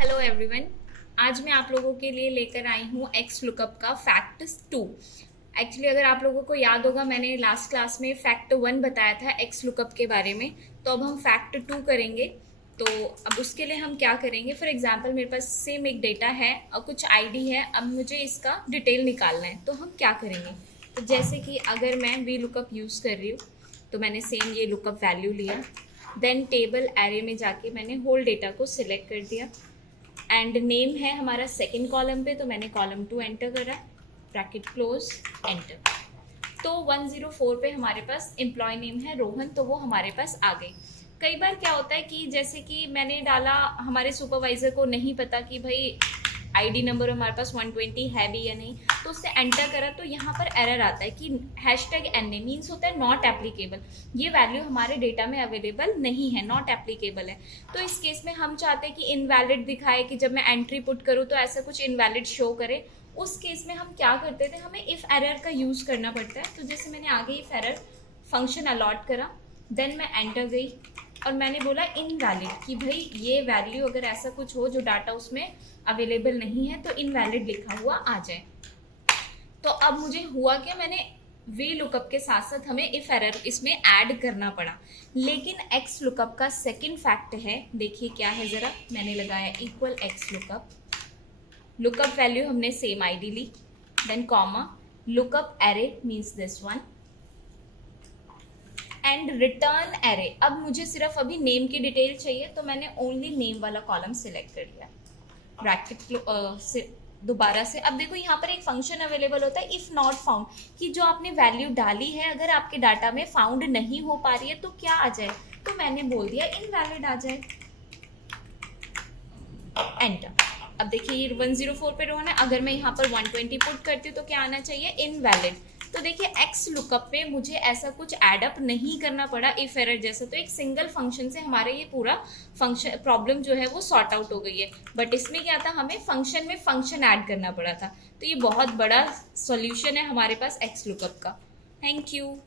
Hello everyone. आज मैं आप लोगों के लिए लेकर आई हूँ एक्स लुकअप का फैक्ट 2। एक्चुअली अगर आप लोगों को याद होगा, मैंने लास्ट क्लास में फैक्ट 1 बताया था एक्स लुकअप के बारे में। तो अब हम फैक्ट 2 करेंगे। तो अब उसके लिए हम क्या करेंगे, फॉर एग्जांपल मेरे पास सेम एक डेटा है और कुछ आईडी है। अब मुझे इसका डिटेल निकालना है, तो हम क्या करेंगे। तो जैसे कि अगर मैं वी लुकअप यूज़ कर रही हूँ, तो मैंने सेम ये लुकअप वैल्यू लिया। देन टेबल एरे में जाके मैंने होल डेटा को सिलेक्ट कर दिया एंड नेम है हमारा सेकंड कॉलम पे, तो मैंने कॉलम 2 एंटर करा, ब्रैकेट क्लोज, एंटर। तो 104 पे हमारे पास एम्प्लॉय नेम है रोहन, तो वो हमारे पास आ गई। कई बार क्या होता है कि जैसे कि मैंने डाला, हमारे सुपरवाइजर को नहीं पता कि भाई आईडी नंबर हमारे पास 120 है भी या नहीं, तो उससे एंटर करा तो यहाँ पर एरर आता है कि हैशटैग एन ए मीन्स होता है नॉट एप्लीकेबल, ये वैल्यू हमारे डेटा में अवेलेबल नहीं है, नॉट एप्लीकेबल है। तो इस केस में हम चाहते हैं कि इनवैलिड दिखाए, कि जब मैं एंट्री पुट करूँ तो ऐसा कुछ इनवैलिड शो करे। उस केस में हम क्या करते थे, हमें इफ एरर का यूज़ करना पड़ता है। तो जैसे मैंने आगे इफ एरर फंक्शन अलॉट करा, देन मैं एंटर गई और मैंने बोला इनवैलिड, कि भाई ये वैल्यू अगर ऐसा कुछ हो जो डाटा उसमें अवेलेबल नहीं है तो इनवैलिड लिखा हुआ आ जाए। तो अब मुझे हुआ क्या, मैंने वी लुकअप के साथ साथ हमें इफ एरर इसमें ऐड करना पड़ा। लेकिन एक्स लुकअप का सेकंड फैक्ट है, देखिए क्या है जरा। मैंने लगाया equal XLOOKUP, lookup value हमने सेम आईडी ली, then comma, lookup array means this one and return array. अब मुझे सिर्फ अभी नेम की डिटेल चाहिए, तो मैंने ओनली नेम वाला कॉलम सिलेक्ट कर लिया, ब्रैकेट से दोबारा से। अब देखो यहाँ पर एक फंक्शन अवेलेबल होता है इफ नॉट फाउंड, कि जो आपने वैल्यू डाली है अगर आपके डाटा में फाउंड नहीं हो पा रही है तो क्या आ जाए, तो मैंने बोल दिया इनवैलिड आ जाए, एंटर। अब देखिए ये 104 पे रोना है, अगर मैं यहाँ पर 120 पुट करती हूँ तो क्या आना चाहिए, इनवैलिड। तो देखिए एक्स लुकअप पे मुझे ऐसा कुछ एडअप नहीं करना पड़ा इफ एरर जैसा, तो एक सिंगल फंक्शन से हमारे ये पूरा फंक्शन प्रॉब्लम जो है वो सॉर्ट आउट हो गई है। बट इसमें क्या था, हमें फंक्शन में फंक्शन ऐड करना पड़ा था। तो ये बहुत बड़ा सॉल्यूशन है हमारे पास एक्स लुकअप का। Thank you.